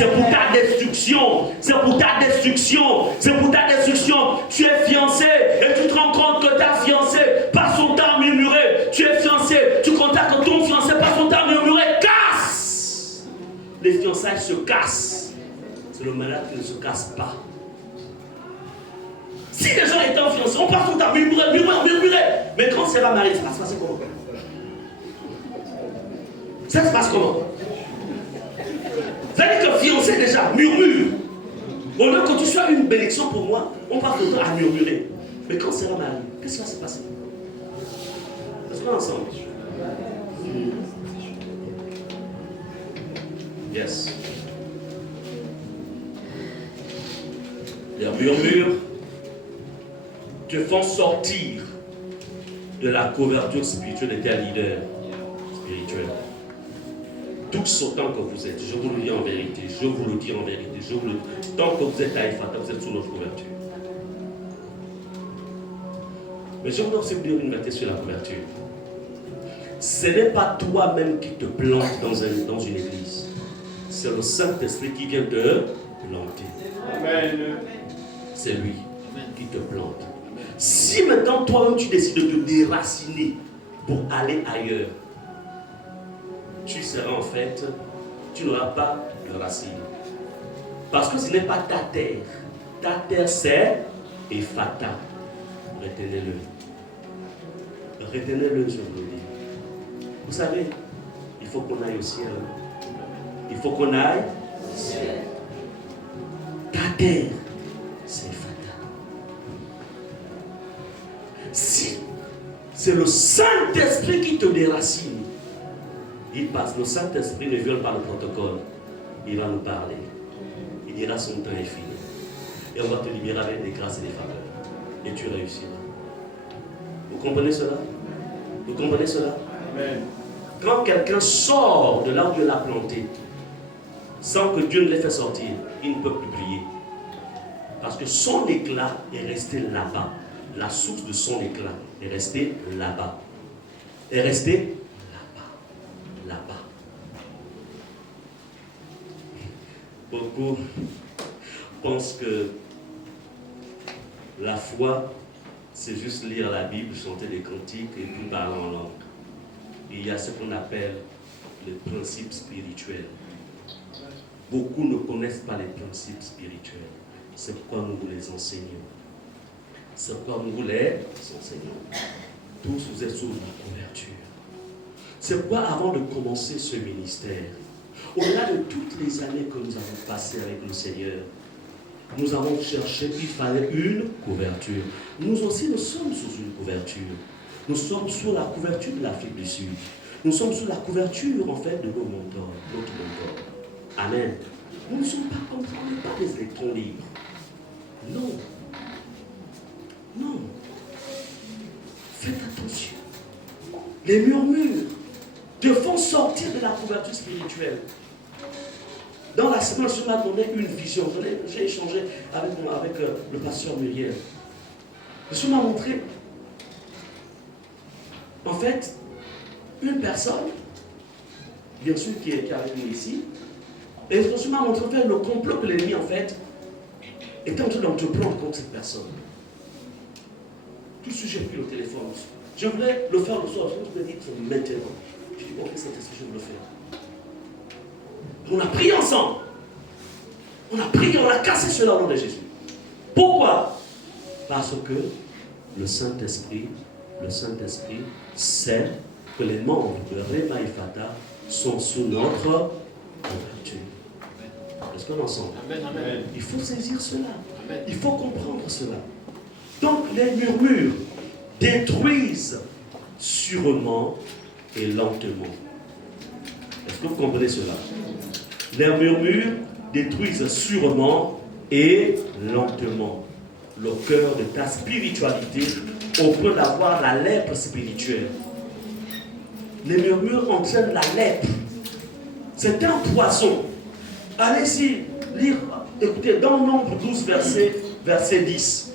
C'est pour ta destruction. C'est pour ta destruction. C'est pour ta destruction. Tu es fiancé et tu te rends compte que ta fiancée passe son temps à murmurer. Tu es fiancé, tu contactes ton fiancé, passe son temps à murmurer. Casse! Les fiançailles se cassent. C'est le malade qui ne se casse pas. Si les gens étaient fiancés, on passe son temps à murmurer. Mais quand c'est la mariée, ça va se passer comment? Ça se passe comment? C'est-à-dire que fiancé déjà murmure. Au lieu que tu sois une bénédiction pour moi, on passe le temps à murmurer. Mais quand c'est la mariée, qu'est-ce qui va se passer? Est-ce qu'on est ensemble? Yes. Les murmures te font sortir de la couverture spirituelle de tes leaders spirituels. Tous autant que vous êtes, je vous le dis en vérité, tant que vous êtes à Ephrata, vous êtes sous notre couverture. Mais je voudrais aussi vous dire une vérité sur la couverture. Ce n'est pas toi-même qui te plante dans une église. C'est le Saint-Esprit qui vient te planter. Amen. C'est lui qui te plante. Si maintenant toi-même tu décides de te déraciner pour aller ailleurs, tu seras en fait, tu n'auras pas de racines. Parce que ce n'est pas ta terre. Ta terre c'est Ephrata. Retenez-le. Retenez-le, je vous le dis. Vous savez, il faut qu'on aille au ciel. Il faut qu'on aille au ciel. Ta terre, c'est Ephrata. Si c'est le Saint-Esprit qui te déracine, il passe. Le Saint-Esprit ne viole pas le protocole. Il va nous parler. Il dira son temps est fini. Et on va te libérer avec des grâces et des faveurs. Et tu réussiras. Vous comprenez cela? Vous comprenez cela? Amen. Quand quelqu'un sort de là où Dieu l'a planté, sans que Dieu ne l'ait fait sortir, il ne peut plus briller. Parce que son éclat est resté là-bas. La source de son éclat est restée là-bas. Est restée là-bas. Beaucoup pensent que la foi, c'est juste lire la Bible, chanter des cantiques et puis parler en langue. Il y a ce qu'on appelle les principes spirituels. Beaucoup ne connaissent pas les principes spirituels. C'est pourquoi nous vous les enseignons. C'est pourquoi nous vous les enseignons. Tous vous êtes sous la couverture. C'est pourquoi avant de commencer ce ministère, au-delà de toutes les années que nous avons passées avec le Seigneur, nous avons cherché qu'il fallait une couverture. Nous aussi, nous sommes sous une couverture. Nous sommes sous la couverture de l'Afrique du Sud. Nous sommes sous la couverture, en fait, de nos mentors, notre mentor. Amen. Nous ne sommes pas comme ça, on n'est pas des électrons libres. Non. Non. Faites attention. Les murmures te font sortir de la couverture spirituelle. Dans la semaine, je m'a donné une vision. J'ai échangé avec le pasteur Muriel. Je m'a montré, en fait, une personne, bien sûr, qui est avec nous ici, et je m'a montré en fait, le complot que l'ennemi, en fait, est en train d'entreprendre contre cette personne. Tout ce que j'ai pris le téléphone. Je voulais le faire le soir. Je me dis maintenant. Je dis, ok, c'est ce que je veux le faire. On a prié ensemble. On a prié, on a cassé cela au nom de Jésus. Pourquoi? Parce que le Saint-Esprit sait que les membres de Rema Ephrata sont sous notre couverture. Est-ce qu'on est ensemble? Amen. Il faut saisir cela. Amen. Il faut comprendre cela. Donc les murmures détruisent sûrement et lentement. Est-ce que vous comprenez cela? Les murmures détruisent sûrement et lentement le cœur de ta spiritualité au point d'avoir la lèpre spirituelle. Les murmures entraînent la lèpre. C'est un poison. Allez-y, lire, écoutez, dans Nombre 12, verset 10.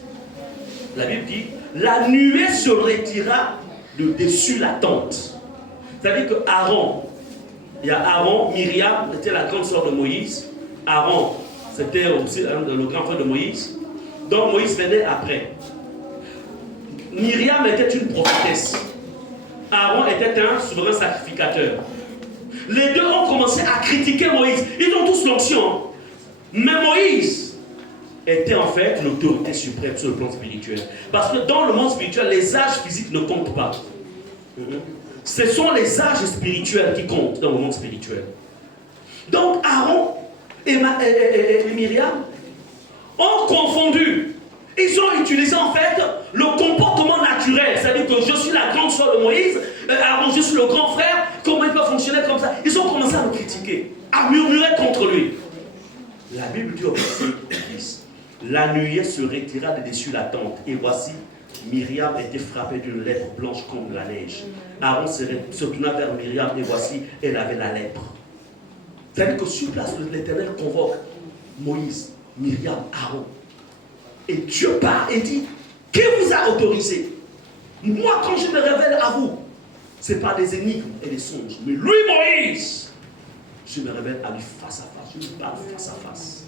La Bible dit, la nuée se retira de dessus la tente. C'est-à-dire que Aaron, il y a Aaron, Myriam était la grande sœur de Moïse, Aaron, c'était aussi le grand frère de Moïse. Donc Moïse venait après. Myriam était une prophétesse. Aaron était un souverain sacrificateur. Les deux ont commencé à critiquer Moïse. Ils ont tous l'onction. Mais Moïse était en fait l'autorité suprême sur le plan spirituel. Parce que dans le monde spirituel, les âges physiques ne comptent pas. Ce sont les âges spirituels qui comptent dans le monde spirituel. Donc Aaron et Myriam ont confondu. Ils ont utilisé en fait le comportement naturel. C'est-à-dire que je suis la grande soeur de Moïse, Aaron, je suis le grand frère, comment il peut fonctionner comme ça? Ils ont commencé à le critiquer, à murmurer contre lui. La Bible dit au verset 10, la nuée se retira de dessus la tente, et voici, Myriam était frappée d'une lèpre blanche comme la neige. Aaron se tourna vers Myriam, et voici, elle avait la lèpre. C'est-à-dire que sur place, l'Éternel convoque Moïse, Myriam, Aaron. Et Dieu part et dit, qui vous a autorisé? Moi, quand je me révèle à vous, ce n'est pas des énigmes et des songes, mais lui, Moïse, je me révèle à lui face à face, je lui parle face à face.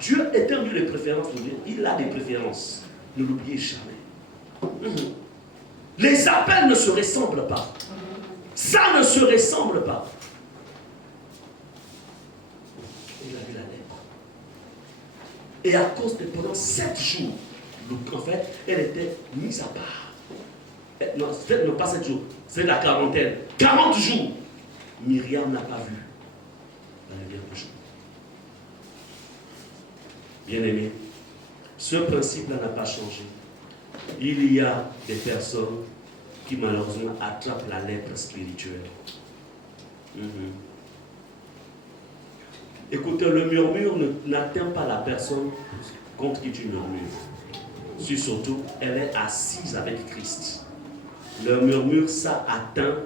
Dieu éternue les préférences, il a des préférences, ne l'oubliez jamais. Les appels ne se ressemblent pas, ça ne se ressemble pas. Il a vu la lèpre. Et à cause de pendant 7 jours, en fait, elle était mise à part. Non, pas 7 jours, c'est la quarantaine. 40 jours, Myriam n'a pas vu la lumière du jour. Bien-aimé, ce principe-là n'a pas changé. Il y a des personnes qui malheureusement attrapent la lèpre spirituelle. Écoutez, le murmure n'atteint pas la personne contre qui tu murmures. Si surtout, elle est assise avec Christ. Le murmure, ça t'atteint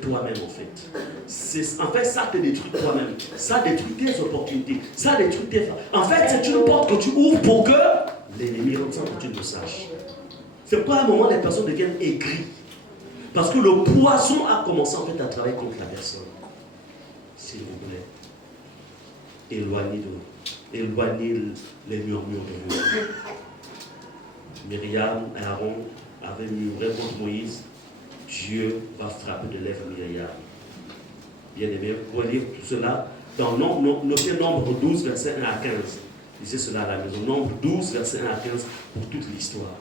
toi-même en fait. En fait, ça te détruit toi-même. Ça détruit tes opportunités. Ça détruit tes... En fait, c'est une porte que tu ouvres pour que l'ennemi rentre sans que tu ne le saches. C'est pourquoi à un moment, les personnes deviennent aigries. Parce que le poison a commencé en fait à travailler contre la personne. S'il vous plaît, éloignez les murmures de vous. Myriam et Aaron avaient murmuré contre Moïse. Dieu va frapper de lèvres Myriam. Bien aimé, vous pouvez lire tout cela dans notez Nombre 12, verset 1 à 15. Lisez cela à la maison. Nombre 12, verset 1 à 15 pour toute l'histoire.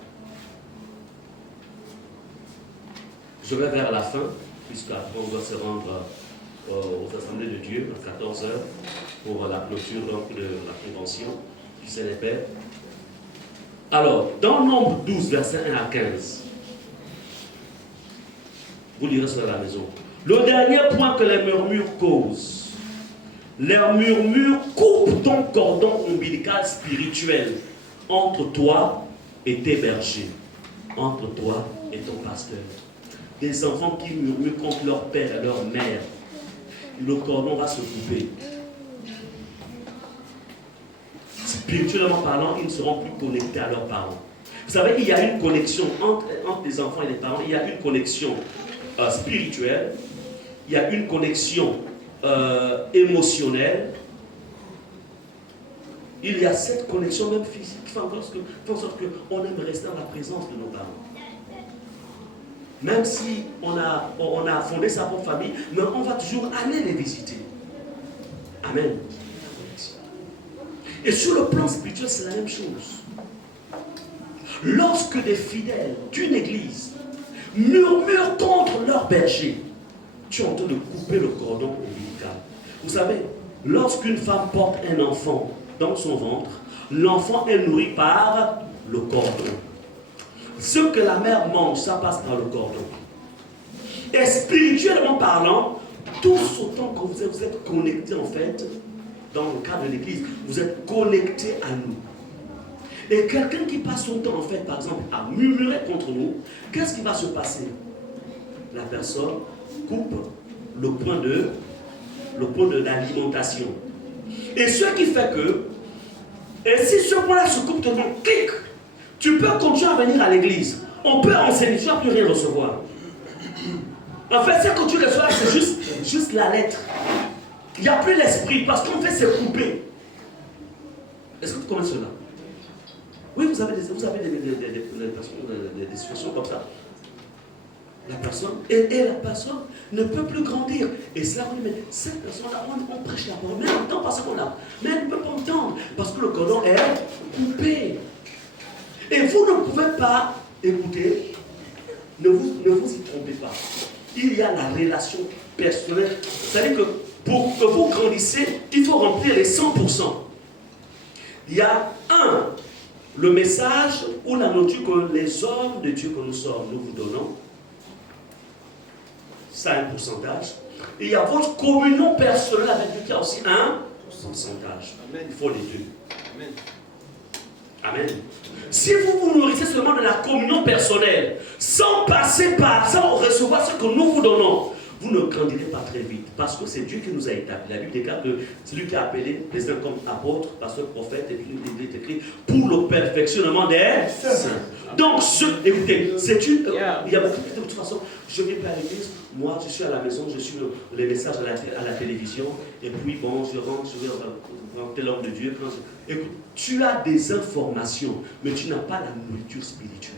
Je vais vers la fin, puisqu'après on doit se rendre aux assemblées de Dieu à 14 h pour la clôture donc, de la convention du Saint-Père. Alors, dans Nombre 12, verset 1 à 15, vous lirez cela à la maison. Le dernier point que les murmures causent, les murmures coupent ton cordon ombilical spirituel entre toi et tes bergers, entre toi et ton pasteur. Des enfants qui murmurent contre leur père et leur mère, le cordon va se couper. Spirituellement parlant, ils ne seront plus connectés à leurs parents. Vous savez, il y a une connexion entre les enfants et les parents, il y a une connexion spirituelle, il y a une connexion émotionnelle, il y a cette connexion même physique qui fait en sorte qu'on aime rester dans la présence de nos parents. Même si on a fondé sa propre famille, mais on va toujours aller les visiter. Amen. Et sur le plan spirituel, c'est la même chose. Lorsque des fidèles d'une église murmurent contre leur berger, tu es en train de couper le cordon ombilical. Vous savez, lorsqu'une femme porte un enfant dans son ventre, l'enfant est nourri par le cordon. Ce que la mère mange, ça passe par le cordon. Et spirituellement parlant, tous autant que vous êtes connectés en fait, dans le cadre de l'église, vous êtes connectés à nous. Et quelqu'un qui passe son temps en fait, par exemple, à murmurer contre nous, qu'est-ce qui va se passer? La personne coupe le point de l'alimentation. Et ce qui fait que, et si ce point-là se coupe totalement, clic, tu peux continuer à venir à l'église. On peut enseigner, tu ne vas plus rien recevoir. En fait, ce que tu reçois, c'est juste la lettre. Il n'y a plus l'esprit parce qu'en fait c'est coupé. Est-ce que vous connaissez cela? Oui, vous avez des situations comme ça. La personne, et la personne ne peut plus grandir. Et cela, on dit, mais cette personne-là, on prêche la parole, mais elle entend pas ce qu'on a. Mais elle ne peut pas entendre, parce que le cordon est coupé. Et vous ne pouvez pas écouter, ne vous y trompez pas. Il y a la relation personnelle. C'est-à-dire que pour que vous grandissiez, il faut remplir les 100%. Il y a le message ou la nourriture que les hommes de Dieu que nous sommes, nous vous donnons. Ça a un pourcentage. Et il y a votre communion personnelle avec Dieu qui a aussi un pourcentage. Amen. Il faut les deux. Amen. Amen. Si vous vous nourrissez seulement de la communion personnelle, sans passer par, sans recevoir ce que nous vous donnons, vous ne grandirez pas très vite. Parce que c'est Dieu qui nous a établis. La Bible déclare que c'est lui qui a appelé les uns comme apôtres, pasteurs, prophètes, et puis il est écrit pour le perfectionnement des saints. Donc, écoutez, c'est une. Il y a beaucoup de toute façon, je ne vais pas à l'église, moi je suis à la maison, je suis les messages à la télévision, et puis bon, je rentre, je vais rencontrer l'homme de Dieu. Écoute, tu as des informations, mais tu n'as pas la nourriture spirituelle.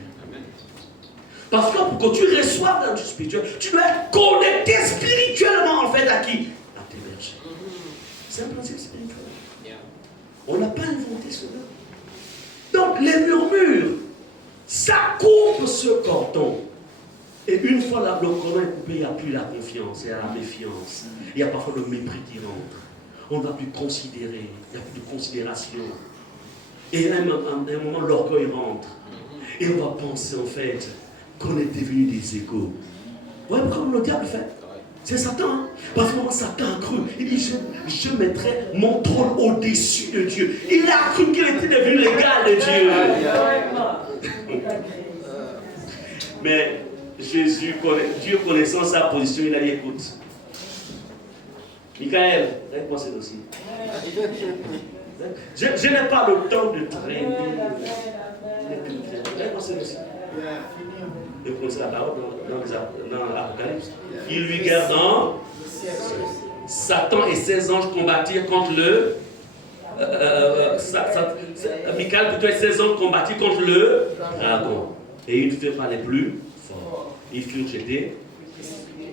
Parce que pour que tu reçoives la nourriture spirituelle, tu dois être connecté spirituellement en fait à qui? À tes bergers. C'est un principe spirituel. On n'a pas inventé cela. Donc les murmures, ça coupe ce cordon. Et une fois le cordon est coupé, il n'y a plus la confiance, il y a la méfiance. Il y a parfois le mépris qui rentre. On ne va plus considérer, il n'y a plus de considération. Et à un moment, l'orgueil rentre. Et on va penser en fait qu'on est devenu des égaux. Vous voyez comme le diable fait? C'est Satan. Hein? Parce que Satan a cru. Il dit, je mettrai mon trône au-dessus de Dieu. Il a cru qu'il était devenu l'égal de Dieu. Mais Jésus, Dieu connaissant sa position, il a dit, écoute, Michael, réponds ce dossier. Je n'ai pas le temps de traîner. Réponds ce dossier. De prononcer la parole dans l'Apocalypse. Il lui garde en Satan et ses anges combattirent contre le Michael plutôt et ses anges combattirent contre le dragon. Et ils ne furent pas les plus forts. Ils furent jetés,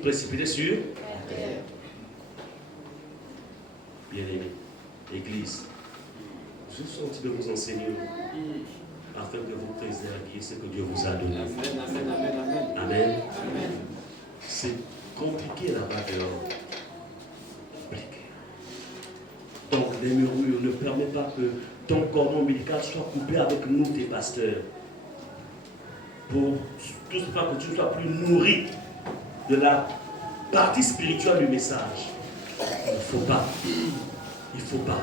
précipités sur la terre. Bien-aimés, Église, je suis un petit peu vous enseigner afin que vous préserviez ce que Dieu vous a donné. Amen. Amen. Amen. C'est compliqué là-bas dehors. Compliqué. Donc les murmures ne permettent pas que ton cordon ombilical soit coupé avec nous, tes pasteurs. Pour tout ce que tu ne sois plus nourri de la partie spirituelle du message. Il ne faut pas. Il ne faut pas.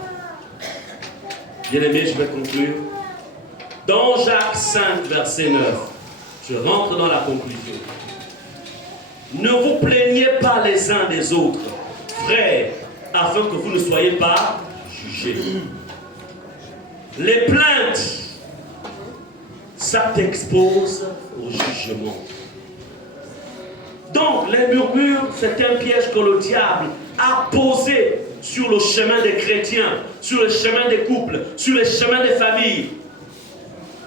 Bien aimé, je vais conclure. Dans Jacques 5, verset 9, je rentre dans la conclusion. Ne vous plaignez pas les uns des autres, frères, afin que vous ne soyez pas jugés. Les plaintes, ça t'expose au jugement. Donc, les murmures, c'est un piège que le diable a posé sur le chemin des chrétiens, sur le chemin des couples, sur le chemin des familles.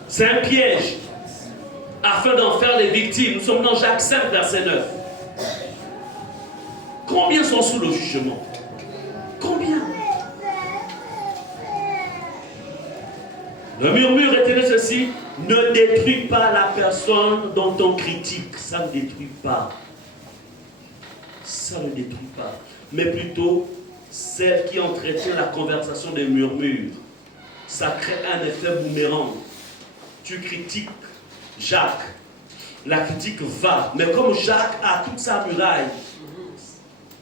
C'est un piège afin d'en faire les victimes. Nous sommes dans Jacques 5, verset 9. Combien sont sous le jugement? Combien? Le murmure est ceci: ne détruis pas la personne dont on critique. Ça ne détruit pas. Ça ne détruit pas. Mais plutôt celle qui entretient la conversation des murmures. Ça crée un effet boomerang. Tu critiques Jacques. La critique va. Mais comme Jacques a toute sa muraille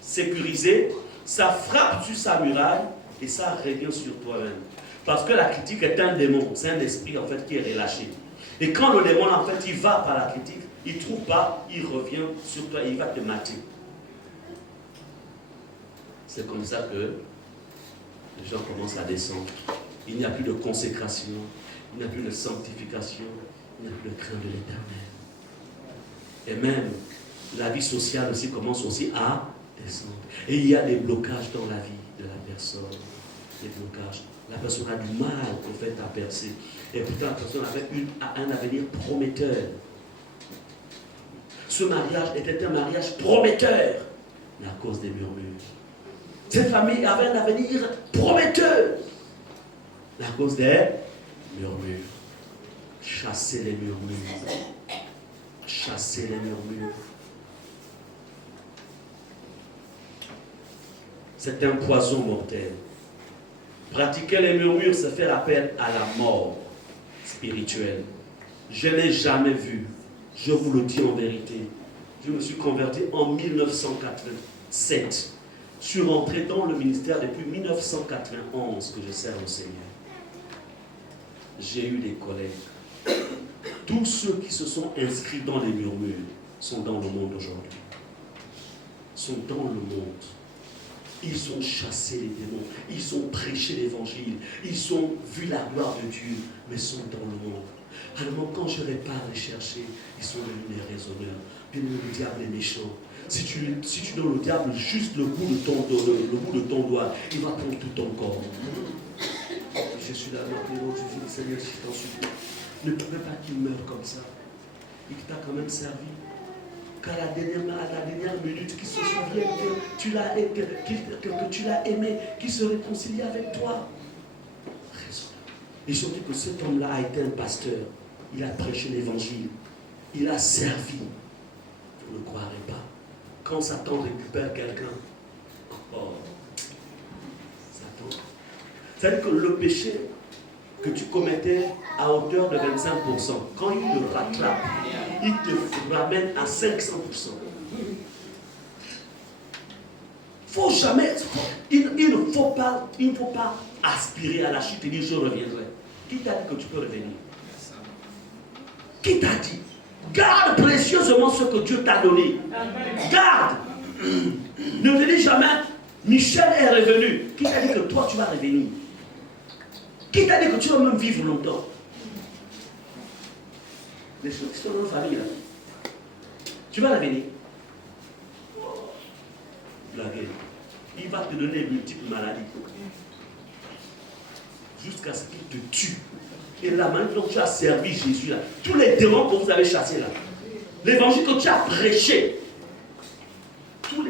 sécurisée, ça frappe sur sa muraille et ça revient sur toi-même. Parce que la critique est un démon, c'est un esprit en fait qui est relâché. Et quand le démon en fait il va par la critique, il ne trouve pas, il revient sur toi et il va te mater. C'est comme ça que les gens commencent à descendre. Il n'y a plus de consécration, il n'y a plus de sanctification, il n'y a plus de crainte de l'Éternel. Et même la vie sociale aussi commence aussi à descendre. Et il y a des blocages dans la vie de la personne. Des blocages. La personne a du mal, en fait, à percer. Et pourtant, la personne a un avenir prometteur. Ce mariage était un mariage prometteur, mais à cause des murmures. Cette famille avait un avenir prometteur, mais à cause des murmures. Chassez les murmures. Chassez les murmures. C'est un poison mortel. Pratiquer les murmures, c'est faire appel à la mort spirituelle. Je n'ai jamais vu, je vous le dis en vérité, je me suis converti en 1987. Je suis rentré dans le ministère depuis 1991 que je sers au Seigneur. J'ai eu des collègues. Tous ceux qui se sont inscrits dans les murmures sont dans le monde aujourd'hui. Sont dans le monde. Ils ont chassé les démons, ils ont prêché l'évangile, ils ont vu la gloire de Dieu, mais sont dans le monde. Alors quand je vais pas les chercher, ils sont devenus des raisonneurs. Puis le diable est méchant. Si tu donnes au diable juste le bout de ton doigt, il va prendre tout ton corps. Je suis là, je dis, Seigneur, si je t'en supplie, ne permets pas qu'il meure comme ça. Il t'a quand même servi. Qu'à la dernière minute, qu'il se souvienne que tu l'as aimé, qu'il se réconcilie avec toi. Et surtout que cet homme-là a été un pasteur. Il a prêché l'évangile. Il a servi. Vous ne croirez pas. Quand Satan récupère quelqu'un, Satan. C'est-à-dire que le péché que tu commettais à hauteur de 25%, quand il te rattrape, il te ramène à 500%. Faut jamais, il ne faut pas aspirer à la chute et dire je reviendrai. Qui t'a dit que tu peux revenir? Qui t'a dit? Garde précieusement ce que Dieu t'a donné. Garde. Ne te dis jamais, Michel est revenu. Qui t'a dit que toi tu vas revenir? Qui t'a dit que tu vas même vivre longtemps? Les choses qui sont dans la famille là. Tu vas revenir. Blaguer. Il va te donner une multiples maladies. Jusqu'à ce qu'il te tue. Et là, maintenant tu as servi Jésus là. Tous les démons que vous avez chassés là. L'évangile que tu as prêché.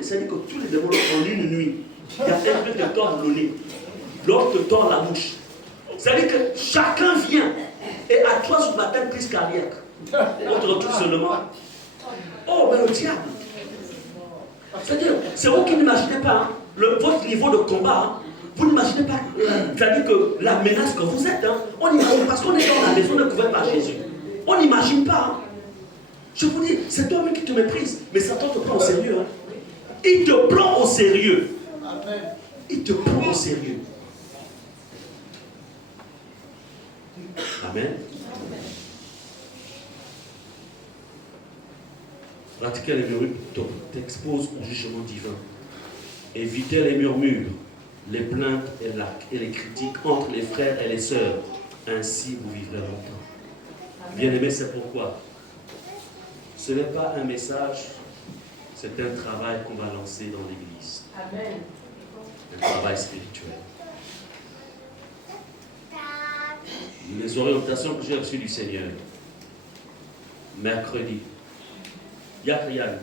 C'est-à-dire que tous les démons en une nuit. Il y a un peu de tord le nez. L'autre te tord la bouche. C'est-à-dire que chacun vient. Et à toi sur la tête crise cardiaque. On te retrouve seulement. Oh, mais le diable. C'est-à-dire, c'est vous qui n'imaginez pas hein, votre niveau de combat. Hein, vous n'imaginez pas. C'est-à-dire que la menace que vous êtes. Hein, on imagine parce qu'on est dans la maison découverte par Jésus. On n'imagine pas. Hein. Je vous dis, c'est toi-même qui te méprise. Mais Satan te prend au sérieux. Hein. Il te prend au sérieux. Il te prend au sérieux. Amen. Pratiquer les murmures t'expose au jugement divin. Évitez les murmures, les plaintes et les critiques entre les frères et les sœurs. Ainsi, vous vivrez longtemps. Bien-aimés, c'est pourquoi ce n'est pas un message, c'est un travail qu'on va lancer dans l'Église. Amen. Un travail spirituel. Les orientations que j'ai reçues du Seigneur. Mercredi. Yakrian.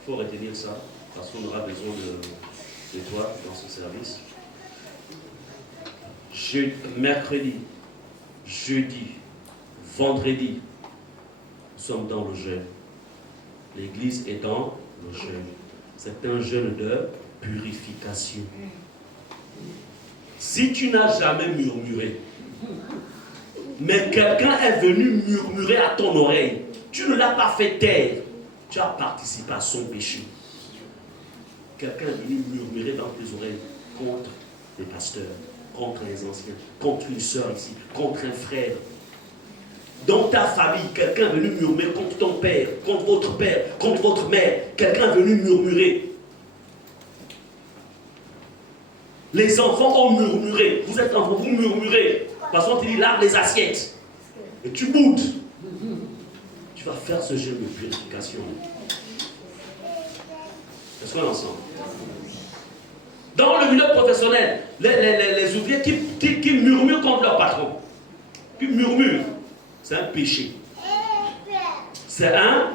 Il faut retenir ça, parce qu'on aura besoin de toi dans ce service. Mercredi, jeudi, vendredi, nous sommes dans le jeûne. L'église est dans le jeûne. C'est un jeûne de purification. Si tu n'as jamais murmuré, mais quelqu'un est venu murmurer à ton oreille, tu ne l'as pas fait taire, tu as participé à son péché. Quelqu'un est venu murmurer dans tes oreilles contre les pasteurs, contre les anciens, contre une soeur ici, contre un frère. Dans ta famille, quelqu'un est venu murmurer contre ton père, contre votre mère. Quelqu'un est venu murmurer. Les enfants ont murmuré. Vous êtes enfants, vous murmurez. Parce qu'on te dit, lave les assiettes. Et tu boudes. Tu vas faire ce jeûne de purification. Est-ce qu'on est ensemble? Dans le milieu professionnel, les ouvriers qui murmurent contre leur patron, qui murmurent, c'est un péché. C'est un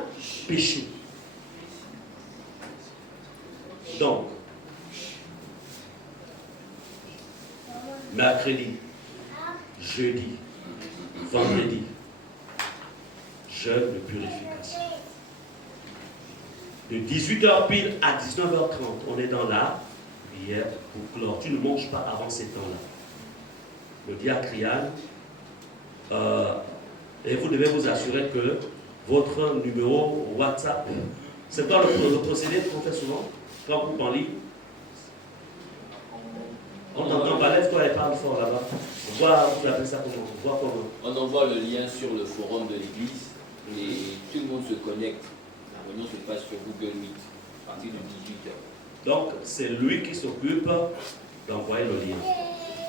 péché. Donc, mercredi, jeudi, vendredi, jeûne de purification. De 18h pile à 19h30, on est dans la prière pour clore. Tu ne manges pas avant ces temps-là. Le diacrial, et vous devez vous assurer que votre numéro WhatsApp, c'est quoi le procédé qu'on fait souvent quand vous parlez? On entend pas, lève-toi et parle fort là-bas. Vous appelez ça comment? On envoie le lien sur le forum de l'église et tout le monde se connecte. La réunion se passe sur Google Meet à partir de 18h. Donc, c'est lui qui s'occupe d'envoyer le lien.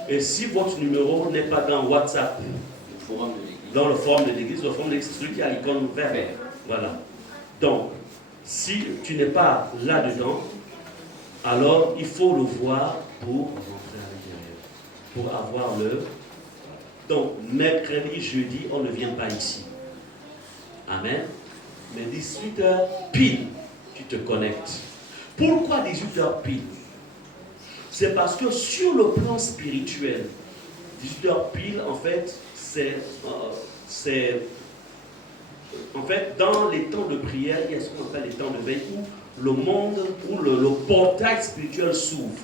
Et si votre numéro n'est pas dans WhatsApp, le forum de l'église. Dans le forum de l'église, c'est celui qui a l'icône verte. Voilà. Donc, si tu n'es pas là-dedans, alors il faut le voir pour rentrer à l'intérieur, pour avoir le... Donc, mercredi, jeudi, on ne vient pas ici. Amen. Mais 18h pile, tu te connectes. Pourquoi 18h pile? C'est parce que sur le plan spirituel, 18h pile, en fait, en fait, dans les temps de prière, il y a ce qu'on appelle les temps de veille où le monde, où le portail spirituel s'ouvre.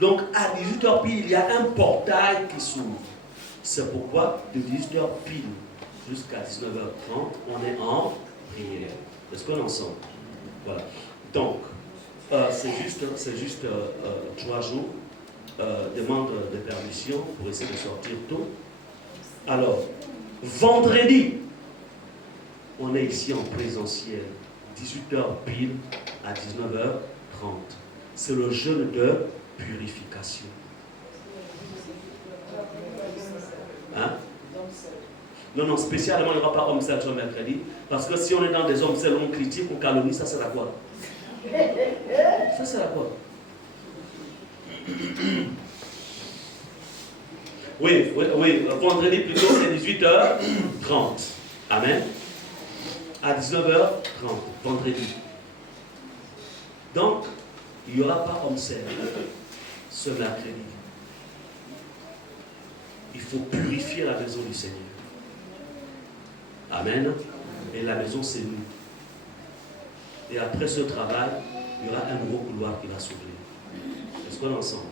Donc, à 18h pile, il y a un portail qui s'ouvre. C'est pourquoi, de 18h pile jusqu'à 19h30, on est en prière. Est-ce qu'on est ensemble? Voilà. Donc, c'est juste 3 jours. Demande de permission pour essayer de sortir tôt. Alors, vendredi, on est ici en présentiel, 18h pile à 19h30. C'est le jeûne de purification. Hein? Non, spécialement, il n'y aura pas homme seul sur mercredi. Parce que si on est dans des hommes seuls, on critique, on calomnie, ça sert à quoi? Ça sert à quoi? Oui, vendredi plutôt, c'est 18h30. Amen. À 19h30, vendredi. Donc, il n'y aura pas homme seul ce mercredi. Il faut purifier la maison du Seigneur. Amen. Et la maison, c'est nous. Et après ce travail, il y aura un nouveau couloir qui va s'ouvrir. Est-ce qu'on est ensemble?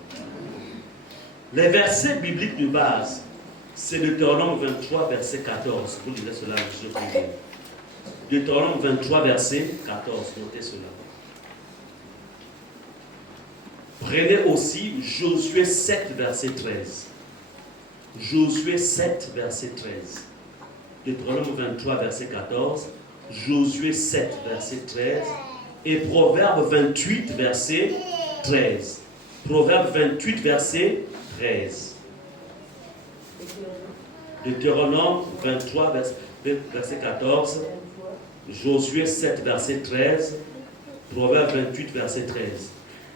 Les versets bibliques de base, c'est Deutéronome 23, verset 14. Vous lisez cela, monsieur Président. Deutéronome 23, verset 14. Notez cela. Prenez aussi Josué 7, verset 13. Josué 7, verset 13. Deutéronome 23, verset 14. Josué 7, verset 13. Et Proverbe 28, verset 13. Proverbe 28, verset 13. Deutéronome 23, verset 14. Josué 7, verset 13. Proverbe 28, verset 13.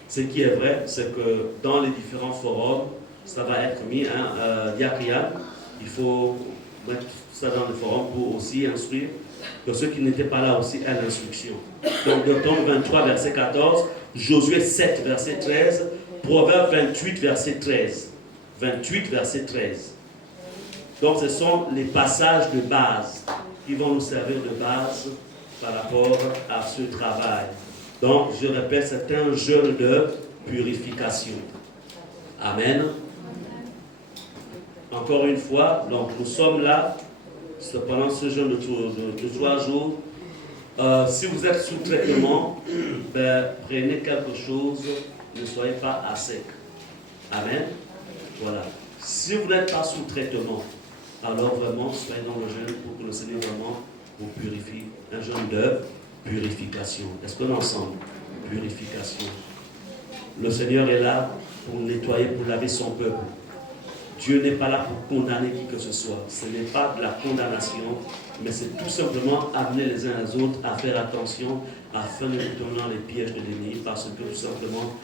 Ce qui est vrai, c'est que dans les différents forums, ça va être mis diacrial. Il faut mettre ça dans le forum pour aussi instruire que ceux qui n'étaient pas là aussi aient l'instruction. Donc, Deutéronome 23, verset 14, Josué 7, verset 13, Proverbe 28, verset 13. 28, verset 13. Donc, ce sont les passages de base qui vont nous servir de base par rapport à ce travail. Donc, je répète, c'est un jeûne de purification. Amen. Encore une fois, donc nous sommes là, pendant ce jeûne de 3 jours. Si vous êtes sous traitement, prenez quelque chose, ne soyez pas à sec. Amen. Voilà. Si vous n'êtes pas sous traitement, alors vraiment, soyez dans le jeûne pour que le Seigneur vraiment vous purifie. Un jeûne de purification. Est-ce qu'on est ensemble? Purification. Le Seigneur est là pour nettoyer, pour laver son peuple. Dieu n'est pas là pour condamner qui que ce soit. Ce n'est pas de la condamnation, mais c'est tout simplement amener les uns les autres à faire attention afin de tomber dans les pièges de l'ennemi, parce que tout simplement,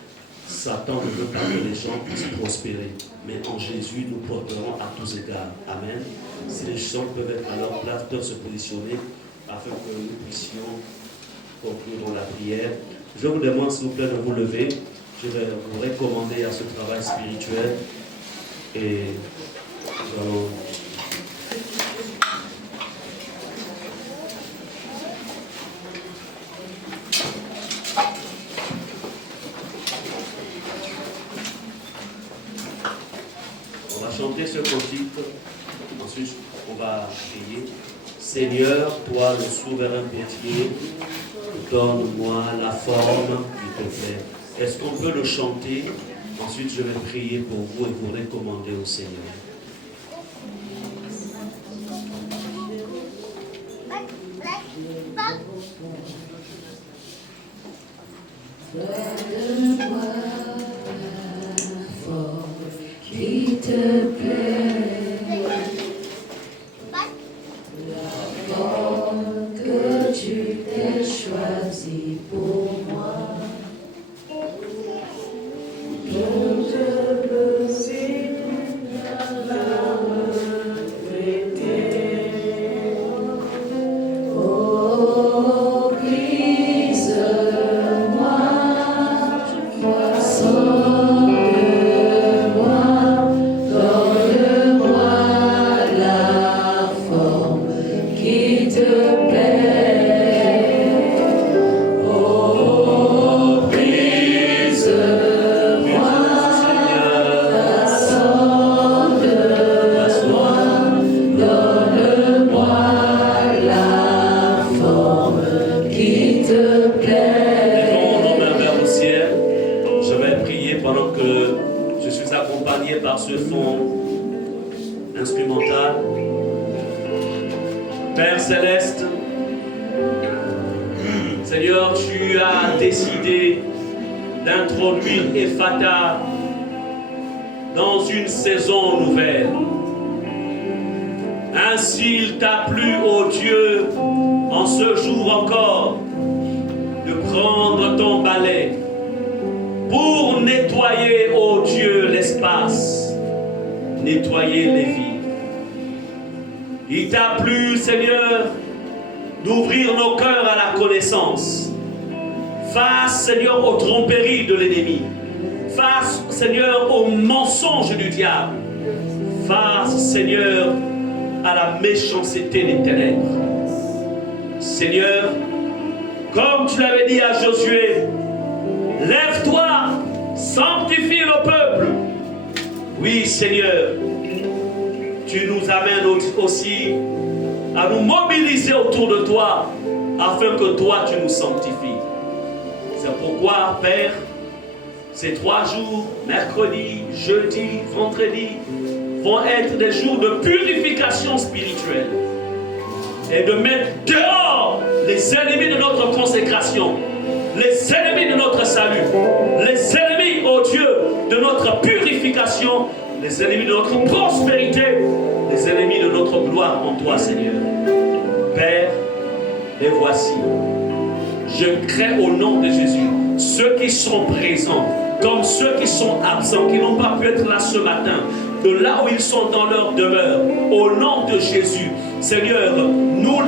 Satan ne veut pas que les gens puissent prospérer. Mais en Jésus, nous porterons à tous égards. Amen. Si les gens peuvent être à leur place, peuvent se positionner afin que nous puissions conclure dans la prière. Je vous demande, s'il vous plaît, de vous lever. Je vais vous recommander à ce travail spirituel. Et nous allons... On va chanter ce cantique. Ensuite, on va prier. Seigneur, toi le souverain potier, donne-moi la forme qui te plaît. Est-ce qu'on peut le chanter? Ensuite, je vais prier pour vous et vous recommander au Seigneur. Donne-moi la forme qui te plaît, la forme que tu t'es choisie pour moi. Seigneur, tu as décidé d'introduire Ephata dans une saison nouvelle. Ainsi, il t'a plu, ô Dieu, en ce jour encore, de prendre ton balai pour nettoyer, ô Dieu, l'espace, nettoyer les vies. Il t'a plu, Seigneur, d'ouvrir nos cœurs à la connaissance, face, Seigneur, aux tromperies de l'ennemi, face, Seigneur, aux mensonges du diable, face, Seigneur, à la méchanceté des ténèbres. Seigneur, comme tu l'avais dit à Josué, lève-toi, sanctifie le peuple. Oui, Seigneur, tu nous amènes aussi à nous mobiliser autour de toi, afin que toi, tu nous sanctifies. C'est pourquoi, Père, ces 3 jours, mercredi, jeudi, vendredi, vont être des jours de purification spirituelle et de mettre dehors les ennemis de notre consécration, les ennemis de notre salut, les ennemis, ô Dieu, de notre purification, les ennemis de notre prospérité, les ennemis de notre gloire en toi, Seigneur. Père, les voici. Je crée au nom de Jésus ceux qui sont présents, comme ceux qui sont absents, qui n'ont pas pu être là ce matin, de là où ils sont dans leur demeure, au nom de Jésus. Seigneur, nous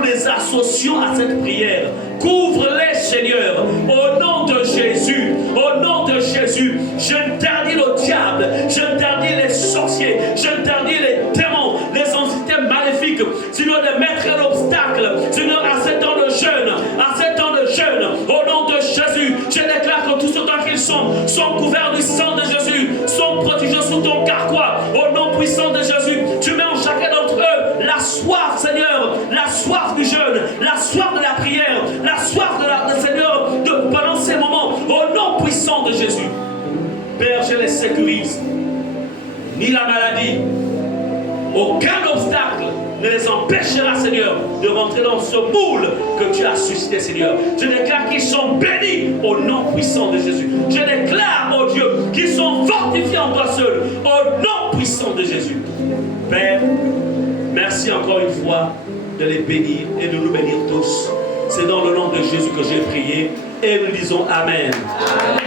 les associons à cette prière. Couvre-les, Seigneur, au nom de Jésus. Au nom de Jésus, j'interdis le diable, j'interdis les sorciers, j'interdis les démons, les entités maléfiques, Seigneur, de mettre un obstacle, Seigneur, à ces temps de jeûne, à ces temps de jeûne, au nom de Jésus, je déclare que tous autant qu'ils sont couverts du sang de Jésus, sont protégés sous ton carquois, au nom puissant de Jésus. Tu mets en chacun d'entre eux la soif, Seigneur, la soif du jeûne, la soif de la prière, la soif de Seigneur, pendant ces moments, au nom puissant de Jésus. Père, je les sécurise. Ni la maladie, aucun obstacle ne les empêchera, Seigneur, de rentrer dans ce moule que tu as suscité, Seigneur. Je déclare qu'ils sont bénis au nom puissant de Jésus. Je déclare, oh Dieu, qu'ils sont fortifiés en toi seul, au nom puissant puissant de Jésus. Père, merci encore une fois de les bénir et de nous bénir tous. C'est dans le nom de Jésus que j'ai prié et nous disons Amen. Amen.